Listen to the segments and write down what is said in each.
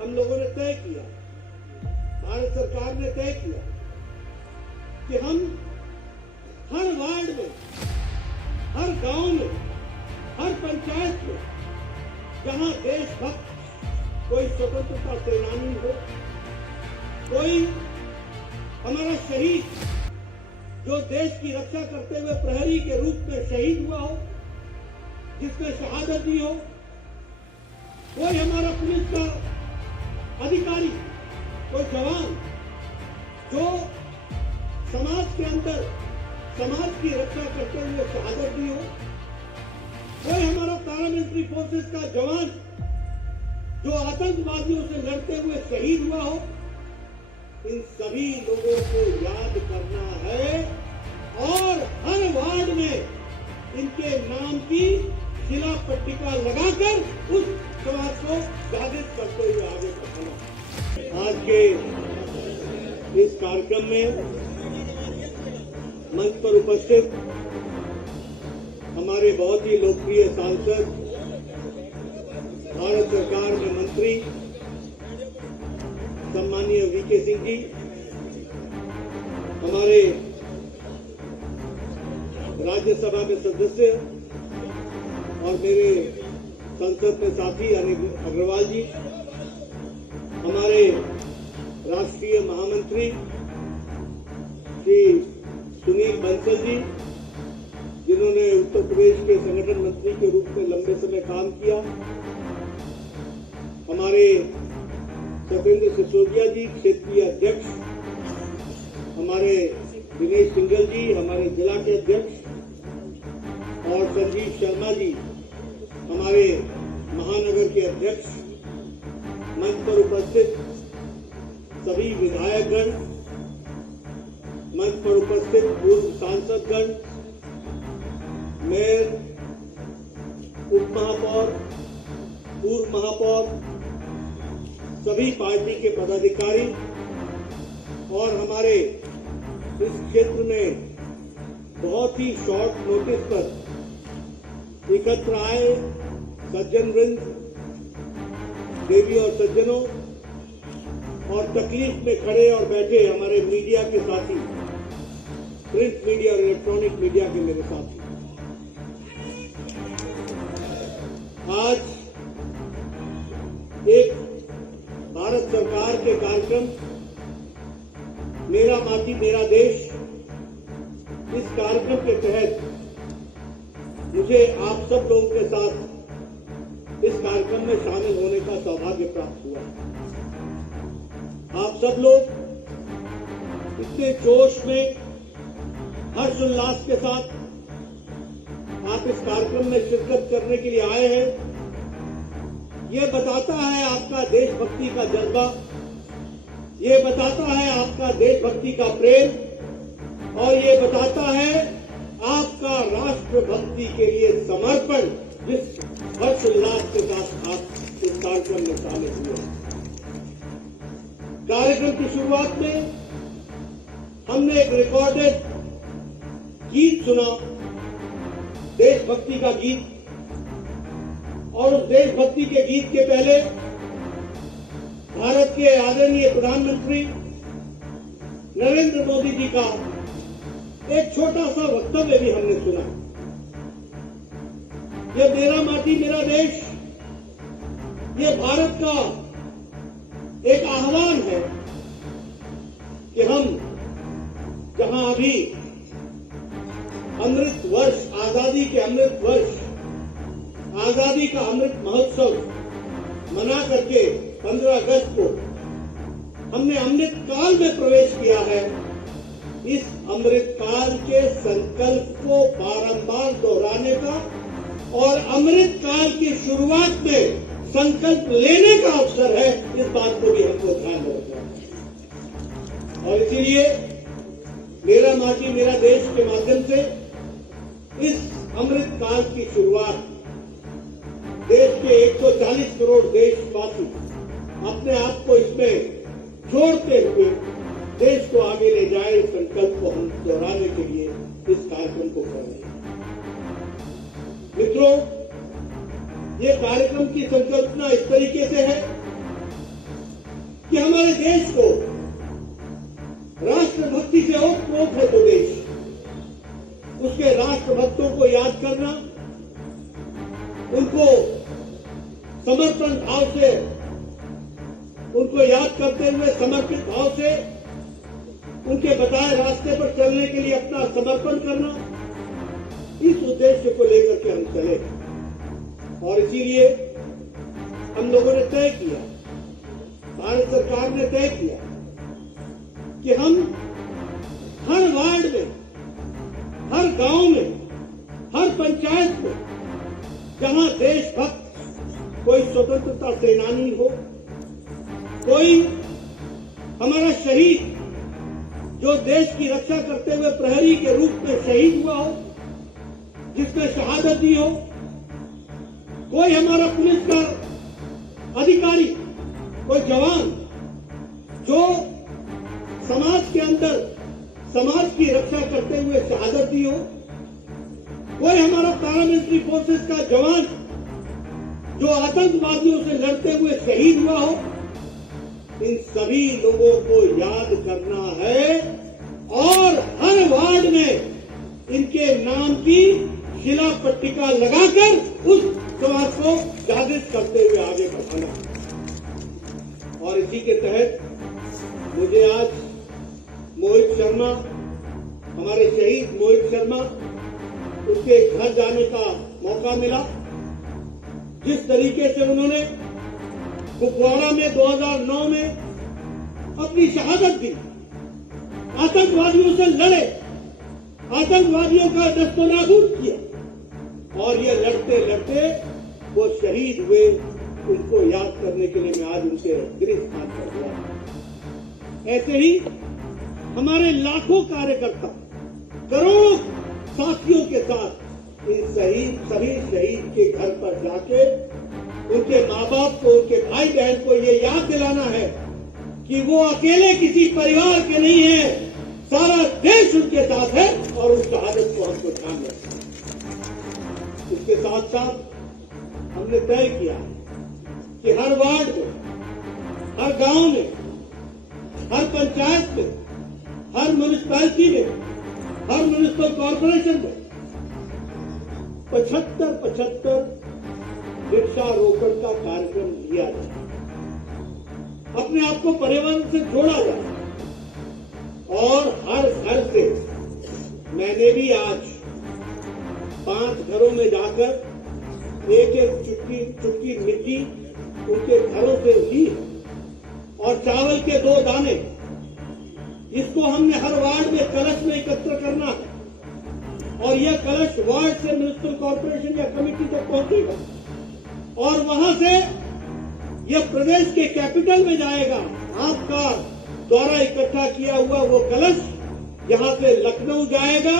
हम लोगों ने तय किया, भारत सरकार ने तय किया कि हम हर वार्ड में, हर गांव में, हर पंचायत में जहां देशभक्त कोई स्वतंत्रता सेनानी हो, कोई हमारा शहीद जो देश की रक्षा करते हुए प्रहरी के रूप में शहीद हुआ हो, जिसने शहादत दी हो, कोई हमारा पुलिस का अधिकारी, कोई जवान जो समाज के अंदर समाज की रक्षा करते हुए शहादत दी हो, कोई हमारा पैरामिलिट्री फोर्सेस का जवान जो आतंकवादियों से लड़ते हुए शहीद हुआ हो, इन सभी लोगों को याद करना है और हर वार्ड में इनके नाम की शिला पट्टिका लगाकर उस समाज को जागृत करते हुए आगे बढ़ना। आज के इस कार्यक्रम में मंच पर उपस्थित हमारे बहुत ही लोकप्रिय सांसद, भारत सरकार में मंत्री सम्माननीय वीके सिंह जी, हमारे राज्यसभा में सदस्य और मेरे संसद में साथी अनिल अग्रवाल जी, हमारे राष्ट्रीय महामंत्री श्री सुनील बंसल जी, जिन्होंने उत्तर प्रदेश के संगठन मंत्री के रूप में लंबे समय काम किया, हमारे सत्येंद्र सिसोदिया जी क्षेत्रीय अध्यक्ष, हमारे दिनेश सिंघल जी हमारे जिला के अध्यक्ष, और संजीव शर्मा जी हमारे महानगर के अध्यक्ष, मंच पर उपस्थित सभी विधायकगण, मंच पर उपस्थित पूर्व सांसदगण, मेयर, उप महापौर, पूर्व महापौर, सभी पार्टी के पदाधिकारी और हमारे इस क्षेत्र में बहुत ही शॉर्ट नोटिस पर एकत्र आए सज्जन वृंद, देवी और सज्जनों, और तकलीफ में खड़े और बैठे हमारे मीडिया के साथी, प्रिंट मीडिया और इलेक्ट्रॉनिक मीडिया के मेरे साथी, आज एक भारत सरकार के कार्यक्रम मेरा माटी मेरा देश, इस कार्यक्रम के तहत मुझे आप सब लोगों के साथ इस कार्यक्रम में शामिल होने का सौभाग्य प्राप्त हुआ। आप सब लोग इतने जोश में, हर्षोल्लास के साथ आप इस कार्यक्रम में शिरकत करने के लिए आए हैं। ये बताता है आपका देशभक्ति का जज्बा, ये बताता है आपका देशभक्ति का प्रेम, और ये बताता है आपका राष्ट्रभक्ति के लिए समर्पण, जिस हर्षोल्लास के साथ आप इस कार्यक्रम में शामिल हुए। कार्यक्रम की शुरुआत में हमने एक रिकॉर्डेड गीत सुना, देशभक्ति का गीत, और उस देशभक्ति के गीत के पहले भारत के आदरणीय प्रधानमंत्री नरेंद्र मोदी जी का एक छोटा सा वक्तव्य भी हमने सुना। ये मेरा माटी मेरा देश, ये भारत का एक आह्वान है कि हम जहां अभी अमृत वर्ष, आजादी के अमृत वर्ष, आजादी का अमृत महोत्सव मना करके 15 अगस्त को हमने अमृत काल में प्रवेश किया है, इस अमृत काल के संकल्प को बारंबार दोहराने का और अमृत काल की शुरुआत में संकल्प लेने का अवसर है, इस बात को भी हमको ध्यान में रखना है। और इसीलिए मेरा माटी मेरा देश के माध्यम से इस अमृत काल की शुरुआत देश के 140 करोड़ देशवासी अपने आप को इसमें जोड़ते हुए देश को आगे ले जाए, इस संकल्प को हम दोहराने के लिए इस कार्यक्रम को कर रहे हैं। मित्रों, ये कार्यक्रम की संकल्पना इस तरीके से है उनको याद करते हुए समर्पित भाव से उनके बताए रास्ते पर चलने के लिए अपना समर्पण करना, इस उद्देश्य को लेकर के हम चले। और इसीलिए हम लोगों ने तय किया, भारत सरकार ने तय किया कि हम हर वार्ड में, हर गांव में, हर पंचायत में जहां देशभक्त कोई स्वतंत्रता सेनानी हो, कोई हमारा शहीद जो देश की रक्षा करते हुए प्रहरी के रूप में शहीद हुआ हो, जिसने शहादत दी हो, कोई हमारा पुलिस का अधिकारी, कोई जवान जो समाज के अंदर समाज की रक्षा करते हुए शहादत दी हो, कोई हमारा पैरामिलिट्री फोर्सेस का जवान जो आतंकवादियों से लड़ते हुए शहीद हुआ हो, इन सभी लोगों को याद करना है और हर वार्ड में इनके नाम की शिला पट्टिका लगाकर उस समाज को जागृत करते हुए आगे बढ़ाना। और इसी के तहत मुझे आज मोहित शर्मा, हमारे शहीद मोहित शर्मा, उसके घर जाने का मौका मिला। जिस तरीके से उन्होंने कुपवाड़ा में 2009 में अपनी शहादत दी, आतंकवादियों से लड़े, आतंकवादियों का दस्तनाबूद किया और ये लड़ते लड़ते वो शहीद हुए, उनको याद करने के लिए मैं आज उनके गृह स्थान पर गया। ऐसे ही हमारे लाखों कार्यकर्ता, करोड़ों साथियों के साथ इन सभी शहीद के घर पर जाके उनके माँ बाप को, उनके भाई बहन को ये याद दिलाना है कि वो अकेले किसी परिवार के नहीं है, सारा देश उनके साथ है और उस शहादत को हमको ध्यान रखना है। इसके साथ साथ हमने तय किया कि हर वार्ड में, हर गांव में, हर पंचायत में, हर म्यूनिसिपैलिटी में, हर म्यूनिसिपल कॉर्पोरेशन में 75 वृक्षारोपण का कार्यक्रम लिया जाए, अपने आप को पर्यावरण से जोड़ा जाए। और हर घर से मैंने भी आज 5 घरों में जाकर एक चुटकी मिट्टी उनके घरों से ली और चावल के 2 दाने, इसको हमने हर वार्ड में कलश में एकत्र करना है और यह कलश वार्ड से म्युनिसिपल कॉर्पोरेशन या कमेटी तक पहुंचेगा और वहां से यह प्रदेश के कैपिटल में जाएगा। आपका द्वारा इकट्ठा किया हुआ वो कलश यहां से लखनऊ जाएगा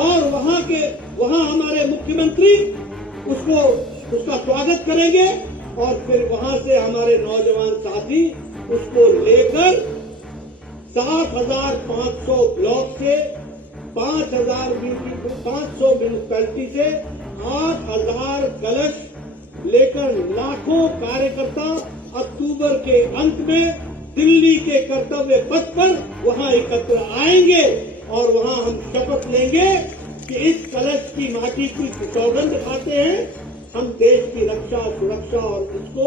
और वहां हमारे मुख्यमंत्री उसका स्वागत करेंगे और फिर वहां से हमारे नौजवान साथी उसको लेकर 7,500 ब्लॉक से 500 म्यूनिसिपैलिटी से 8,000 कलश लेकर लाखों कार्यकर्ता अक्टूबर के अंत में दिल्ली के कर्तव्य पथ पर वहां एकत्र आएंगे और वहां हम शपथ लेंगे कि इस कलश की माटी की सौगंध खाते हैं, हम देश की रक्षा, सुरक्षा और उसको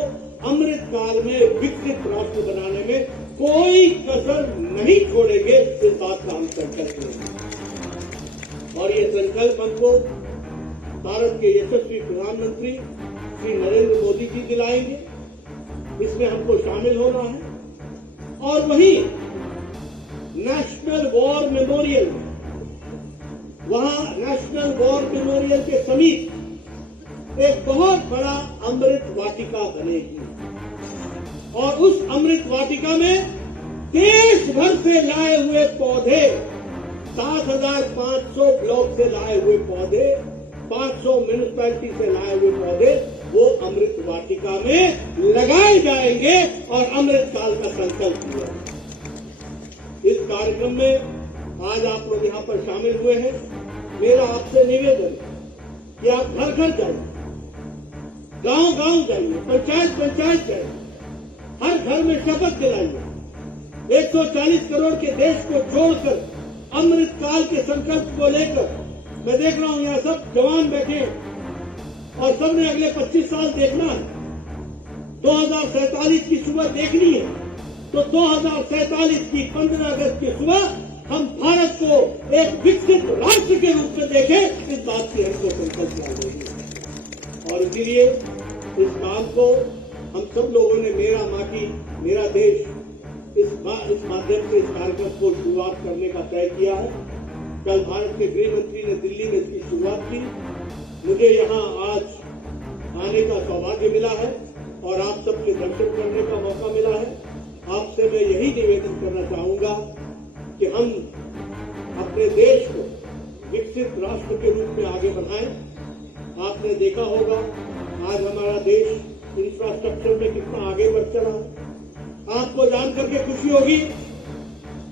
अमृत काल में विकसित राष्ट्र बनाने में कोई कसर नहीं छोड़ेंगे। इस बात का हम संकल्प लेंगे और ये संकल्प हमको भारत के यशस्वी प्रधानमंत्री श्री नरेंद्र मोदी जी दिलाएंगे। इसमें हमको शामिल होना है और वहीं नेशनल वॉर मेमोरियल, वहां नेशनल वॉर मेमोरियल के समीप एक बहुत बड़ा अमृत वाटिका बनेगी और उस अमृत वाटिका में देश भर से लाए हुए पौधे, 7,500 ब्लॉक से लाए हुए पौधे, 500 म्यूनिसिपैलिटी से लाए हुए पौधे वो अमृत वाटिका में लगाए जाएंगे और अमृत काल का संकल्प लिया। इस कार्यक्रम में आज आप लोग यहाँ पर शामिल हुए हैं। मेरा आपसे निवेदन है कि आप घर घर जाइए, गांव गांव जाइए, पंचायत पंचायत जाइए, हर घर में शपथ दिलाइए। 140 करोड़ के देश को जोड़कर अमृत काल के संकल्प को लेकर, मैं देख रहा हूं यहाँ सब जवान बैठे हैं और सबने अगले 25 साल देखना है। 2047 की सुबह देखनी है तो 2047 की 15 अगस्त की सुबह हम भारत को एक विकसित राष्ट्र के रूप में देखें, इस बात की हमको संकल्प लेना है। और इसीलिए इस काम को हम सब लोगों ने मेरा माटी मेरा देश इस माध्यम से इस कार्यक्रम को शुरुआत करने का तय किया है। कल भारत के गृह मंत्री ने दिल्ली में इसकी शुरुआत की। मुझे यहाँ आज आने का सौभाग्य मिला है और आप सबके दर्शन करने का मौका मिला है। आपसे मैं यही निवेदन करना चाहूंगा कि हम अपने देश को विकसित राष्ट्र के रूप में आगे बढ़ाएं। आपने देखा होगा आज हमारा देश इंफ्रास्ट्रक्चर में कितना आगे बढ़ चला है। आपको जान करके खुशी होगी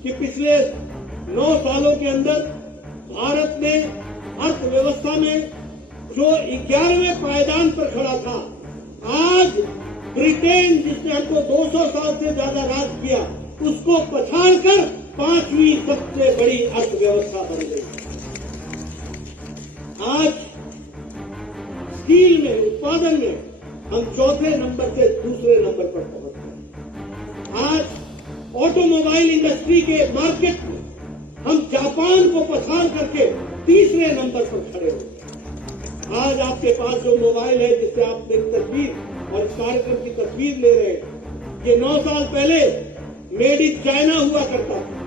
कि पिछले 9 सालों के अंदर भारत ने अर्थव्यवस्था में जो 11वें पायदान पर खड़ा था, आज ब्रिटेन जिसने हमको 200 साल से ज्यादा राज किया, उसको पछाड़कर 5वीं सबसे बड़ी अर्थव्यवस्था बन गई। आज स्टील में उत्पादन में हम 4थे नंबर से 2रे नंबर पर पहुंच गए। आज ऑटोमोबाइल इंडस्ट्री के मार्केट में हम जापान को पछाड़ करके 3रे नंबर पर खड़े हो गए। आज आपके पास जो मोबाइल है जिससे आप एक तस्वीर और इस कार्यक्रम की तस्वीर ले रहे हैं, ये 9 साल पहले मेड इन चाइना हुआ करता था।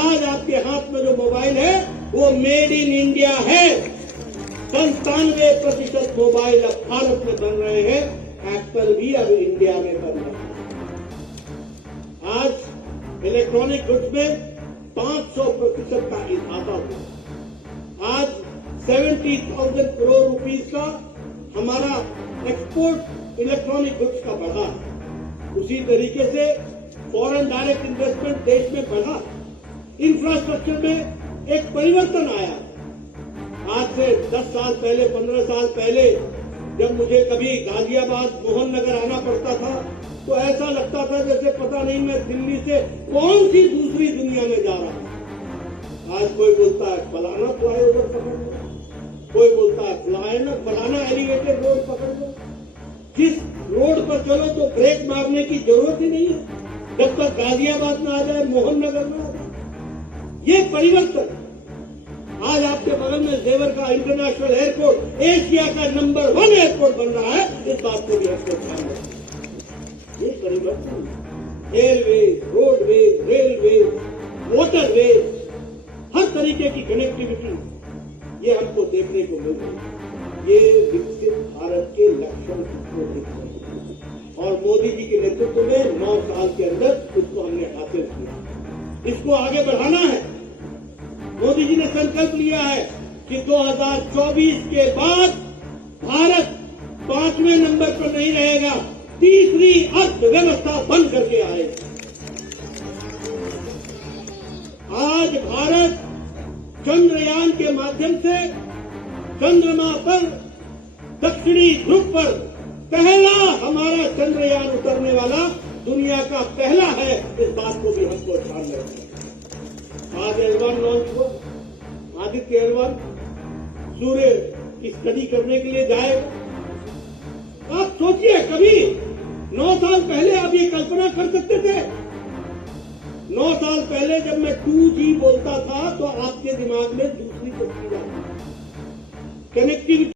आज आपके हाथ में जो मोबाइल है वो मेड इन इंडिया है। 97% मोबाइल अब भारत में बन रहे हैं। एप्पल भी अब इंडिया में बन रहा है। आज इलेक्ट्रॉनिक गुड्स में 500% का इजाफा हुआ। आज 70,000 करोड़ रुपीस का हमारा एक्सपोर्ट इलेक्ट्रॉनिक गुड्स का बढ़ा। उसी तरीके से फॉरेन डायरेक्ट इन्वेस्टमेंट देश में बढ़ा। इंफ्रास्ट्रक्चर में एक परिवर्तन आया। आज से 10 साल पहले 15 साल पहले जब मुझे कभी गाजियाबाद मोहन नगर आना पड़ता था तो ऐसा लगता था जैसे पता नहीं मैं दिल्ली से कौन सी दूसरी दुनिया में जा रहा हूं। आज कोई बोलता है फलाना फ्लाईओवर पकड़ लो, कोई बोलता है फलाना एलिवेटेड रोड पकड़ लो। जिस रोड पर चलो तो ब्रेक मारने की जरूरत ही नहीं है जब तक गाजियाबाद में आ जाए, मोहन नगर में आ जाए। ये परिवर्तन आज आपके बगल में जेवर का इंटरनेशनल एयरपोर्ट एशिया का नंबर 1 एयरपोर्ट बन रहा है। इस बात को भी आपको ध्यान रखना। ये परिवर्तन एयरवेज, रोडवेज, रेलवेज, वाटरवेज, हर तरीके की कनेक्टिविटी ये हमको देखने को मिल रही है। ये विकसित भारत के लक्षण को दिख रहे हैं और मोदी जी के नेतृत्व में 9 साल के अंदर इसको हमने हासिल किया। इसको आगे बढ़ाना है। मोदी जी ने संकल्प लिया है कि 2024 के बाद भारत 5वें नंबर पर नहीं रहेगा, 3री अर्थव्यवस्था बन करके आएगा। आज भारत चंद्रयान के माध्यम से चंद्रमा पर दक्षिणी ध्रुव पर पहला हमारा चंद्रयान उतरने वाला दुनिया का पहला है। इस बात को भी हमको ध्यान में रखना है। आज L1 लॉन्च हुआ। आदित्य L1 सूर्य की स्टडी करने के लिए जाएगा। आप सोचिए कभी 9 साल पहले आप ये कल्पना कर सकते थे? 9 साल पहले जब मैं 2G बोलता था तो आपके दिमाग में दूसरी तस्वीर आती। कनेक्टिविटी